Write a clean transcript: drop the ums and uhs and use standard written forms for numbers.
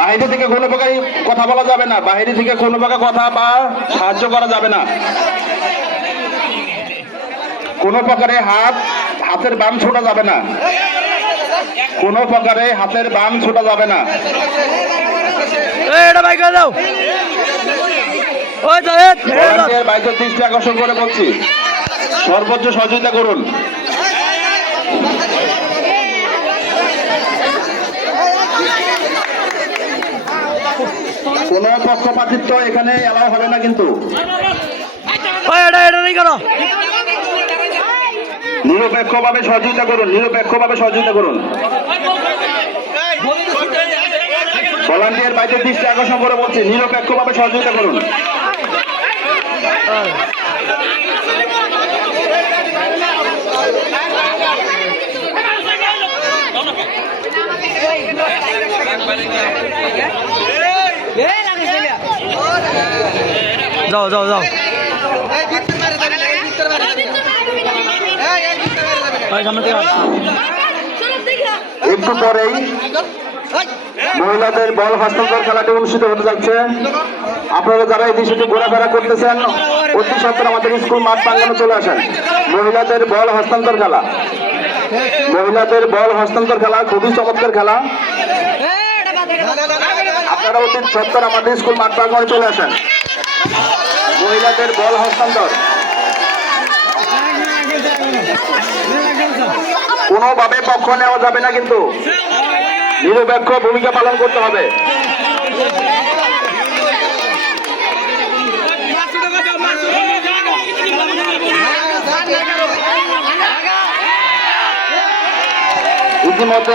বাইরে থেকে কোনো প্রকার কথা বলা যাবে না, বাইরে থেকে কোনো প্রকার কথা বা সাহায্য করা যাবে না। কোনো প্রকারে হাতের বাম ছোটা যাবে না, কোনো প্রকারে হাতের বাম ছোটা যাবে না। বাইরের দৃষ্টি আকর্ষণ করে বলছি, সর্বোচ্চ সহযোগিতা করুন। কোন পক্ষপাতিত্ব এখানে এলাও হবে না কিন্তু। নিরপেক্ষভাবে সহযোগিতা করুন, নিরপেক্ষভাবে সহযোগিতা করুন। ভলান্টিয়ার বাইরের দৃষ্টি আকর্ষণ করে বলছি, নিরপেক্ষভাবে সহযোগিতা করুন। যাও যাও যাও একটু পরেই মহিলাদের বল হস্তান্তর খেলাটি অনুষ্ঠিত হতে যাচ্ছে। আপনারা যারা এই বিষয়টি ঘোরাফেরা করতেছেন অতি সত্তর আমাদের স্কুল মাঠ প্রাঙ্গণে চলে আসেন। মহিলাদের বল হস্তান্তর খেলা, মহিলাদের বল হস্তান্তর খেলা খুবই চমৎকার খেলা। আপনারা অতি সত্তর আমাদের স্কুল মাঠ প্রাঙ্গণে চলে আসেন। মহিলাদের বল হস্তান্তর কোনোভাবে পক্ষ নেওয়া যাবে না কিন্তু, নিরপেক্ষ ভূমিকা পালন করতে হবে। ইতিমধ্যে